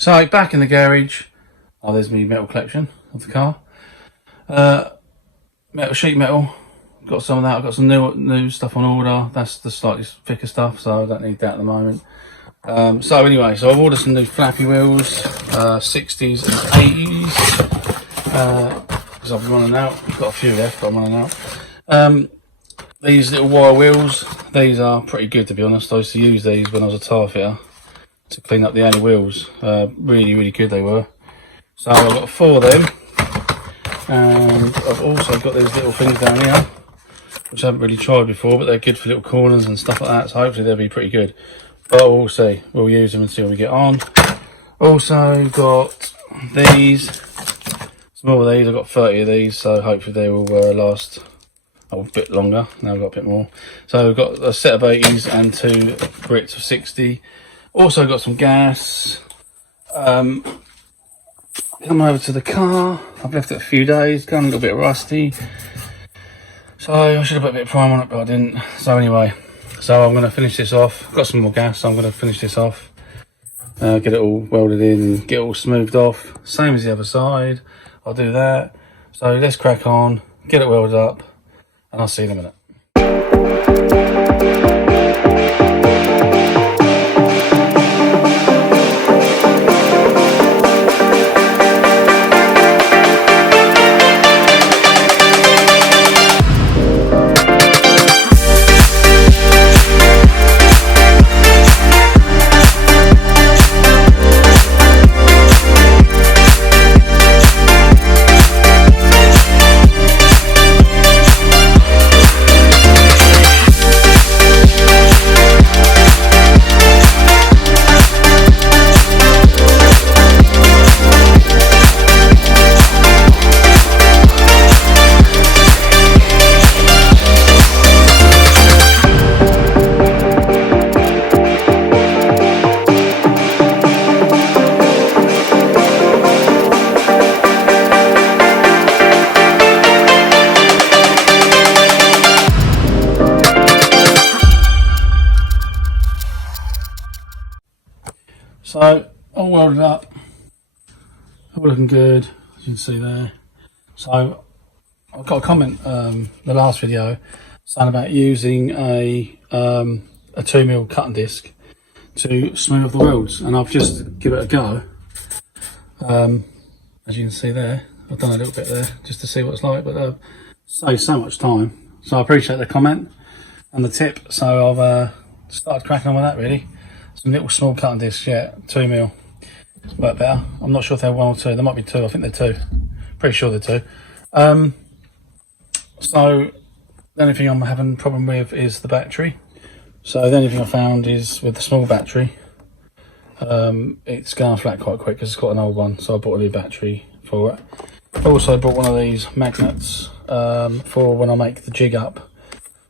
So back in the garage, oh, there's my metal collection of the car. Sheet metal, got some of that. I've got some new stuff on order. That's the slightly thicker stuff, so I don't need that at the moment. So anyway, so I've ordered some new flappy wheels, 60s and 80s, because I've been running out. I've got a few left, but I'm running out. These little wire wheels, these are pretty good, to be honest. I used to use these when I was a tyre fitter to clean up the alley wheels. Really good they were. So I've got 4 of them, and I've also got these little things down here, which I haven't really tried before, but they're good for little corners and stuff like that, so hopefully they'll be pretty good. But we'll see, we'll use them and see how we get on. Also got these, some more of these. I've got 30 of these, so hopefully they will last a bit longer. Now I've got a bit more. So we've got a set of 80s and 2 Brits of 60. Also got some gas. Come over to the car. I've left it a few days, gone a little bit rusty. So I should have put a bit of prime on it, but I didn't. So anyway, so I'm going to finish this off. I've got some more gas, so I'm going to finish this off. Get it all welded in and get it all smoothed off. Same as the other side. I'll do that. So let's crack on, get it welded up, and I'll see you in a minute. So all welded up, all looking good, as you can see there. So I've got a comment the last video saying about using a 2mm cutting disc to smooth the welds, and I've just give it a go. As you can see there, I've done a little bit there just to see what it's like, but saves so much time. So I appreciate the comment and the tip. So I've started cracking on with that really. Some little small cutting discs, yeah, 2mm. Work better. I'm not sure if they're 1 or 2. There might be 2. I think they're 2. Pretty sure they're 2. So the only thing I'm having a problem with is the battery. So the only thing I found is with the small battery, it's going flat quite quick because it's got an old one. So I bought a new battery for it. I also bought one of these magnets for when I make the jig up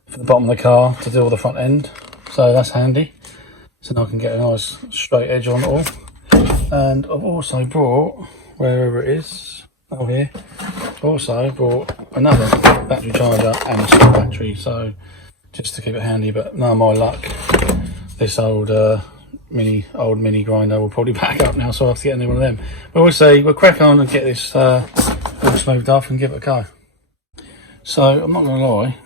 for the bottom of the car to do all the front end. So that's handy. So now I can get a nice straight edge on it all. And I've also brought, wherever it is, oh here, also brought another battery charger and a small battery, so just to keep it handy. But no, my luck, this old mini grinder will probably back up now, so I'll have to get a new one of them. But we'll see, we'll crack on and get this all smoothed off and give it a go. So I'm not going to lie,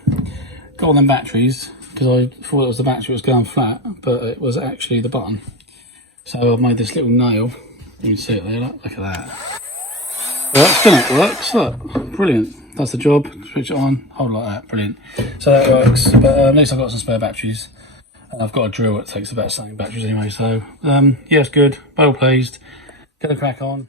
got all them batteries, because I thought it was the battery that was going flat, but it was actually the button. So I've made this little nail. You can see it there, look at that. Works, doesn't it? Works, look. Brilliant. Does the job, switch it on, hold like that, brilliant. So that works, but at least I've got some spare batteries. And I've got a drill that takes about the same batteries anyway, so yeah, it's good. Well pleased. Gonna crack on.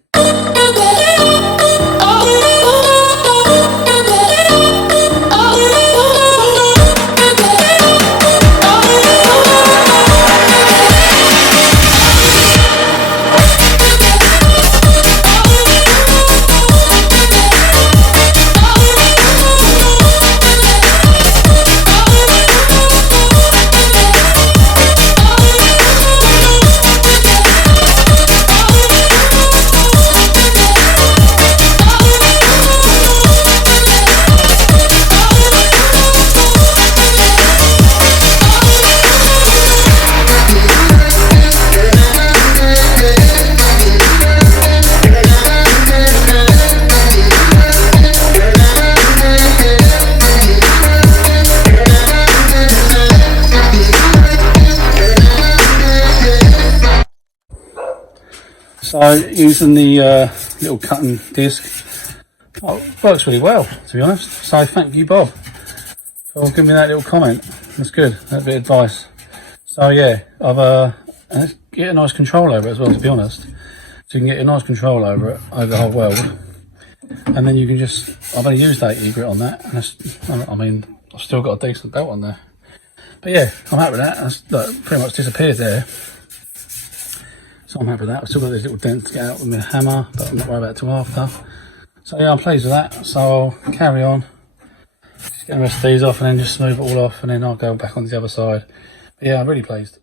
So using the little cutting disc, works really well, to be honest. So thank you, Bob, for giving me that little comment. That's good, that bit of advice. So yeah, and get a nice control over it as well, to be honest. So you can get a nice control over it, over the whole weld. And then you can just, I've only used 80 grit on that. And I mean, I've still got a decent belt on there. But yeah, I'm happy with that. That pretty much disappeared there. So I'm happy with that. I've still got these little dents to get out with my hammer, but I'm not worried about it till after. So yeah, I'm pleased with that. So I'll carry on. Just get the rest of these off and then just smooth it all off, and then I'll go back on the other side. But yeah, I'm really pleased.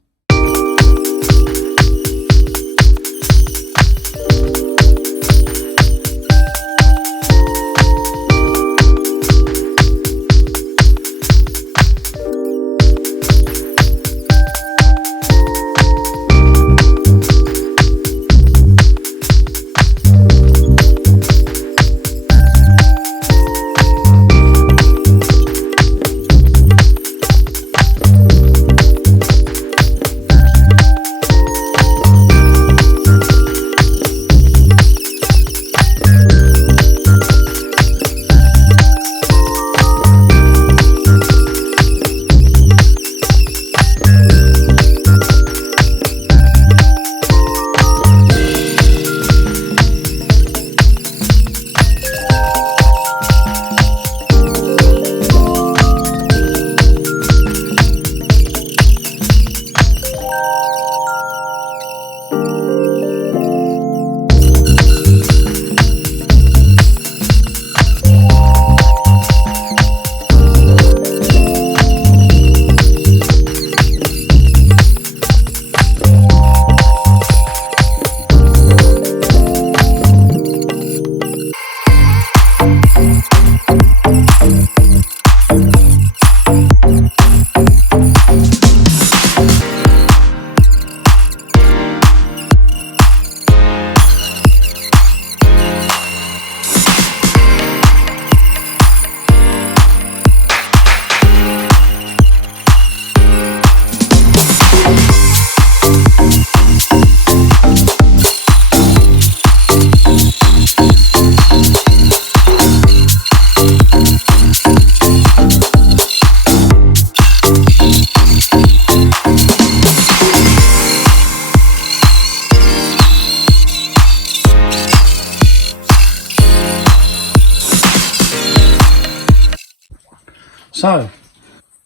So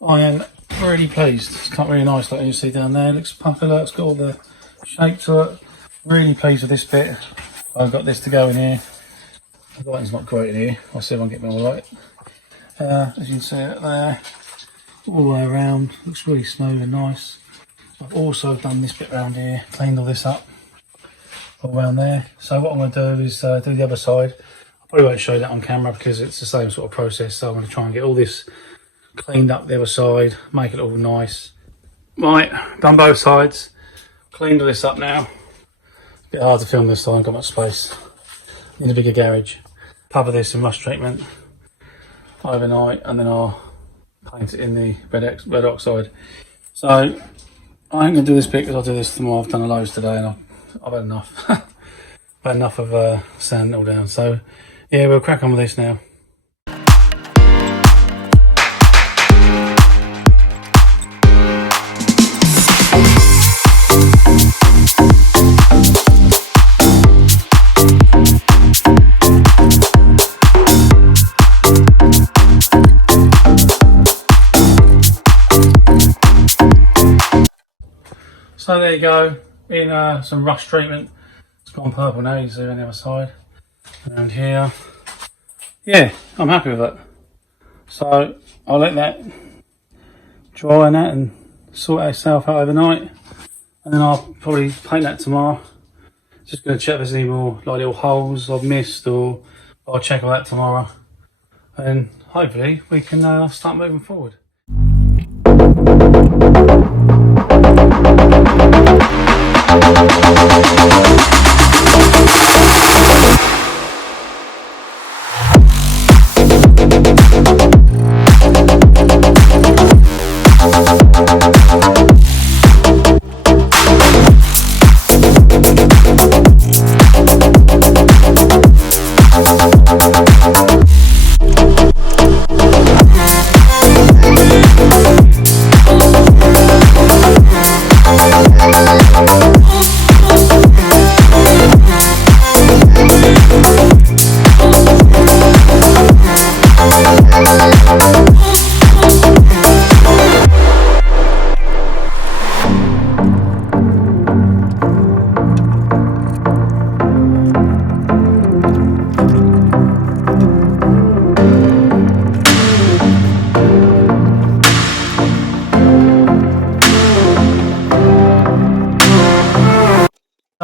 I am really pleased. It's cut really nice, like you see down there. It looks popular, it's got all the shape to it. Really pleased with this bit. I've got this to go in here. The lighting's not great in here. I'll see if I can get me all right. As you can see it there, all the way around, looks really smooth and nice. I've also done this bit around here, cleaned all this up all around there. So what I'm going to do is do the other side. I probably won't show you that on camera because it's the same sort of process. So I'm going to try and get all this cleaned up the other side, make it all nice. Right, done both sides, cleaned all this up now. A bit hard to film this side, I haven't got much space. Need a bigger garage. Cover this in rust treatment overnight, and then I'll paint it in the red oxide. So I ain't gonna do this bit because I'll do this tomorrow. I've done a loads today and I've had enough. I've had enough of sanding it all down. So yeah, we'll crack on with this now. So there you go, in some rust treatment. It's gone purple now, you see on the other side. Around here. Yeah, I'm happy with it. So I'll let that dry on that and sort itself out overnight. And then I'll probably paint that tomorrow. Just going to check if there's any more like little holes I've missed, or I'll check all that tomorrow. And hopefully we can start moving forward.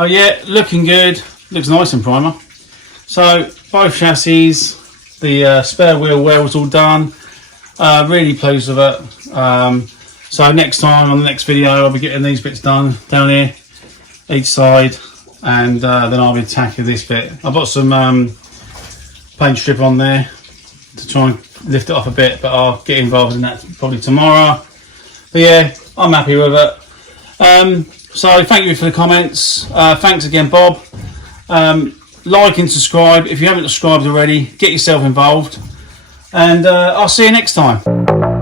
Oh yeah, looking good. Looks nice in primer. So both chassis, the spare wheel well's all done. Really pleased with it. So next time on the next video, I'll be getting these bits done down here, each side, and then I'll be attacking this bit. I've got some paint strip on there to try and lift it off a bit, but I'll get involved in that probably tomorrow. But yeah, I'm happy with it. So thank you for the comments. Thanks again, Bob. Like and subscribe if you haven't subscribed already. Get yourself involved, and I'll see you next time.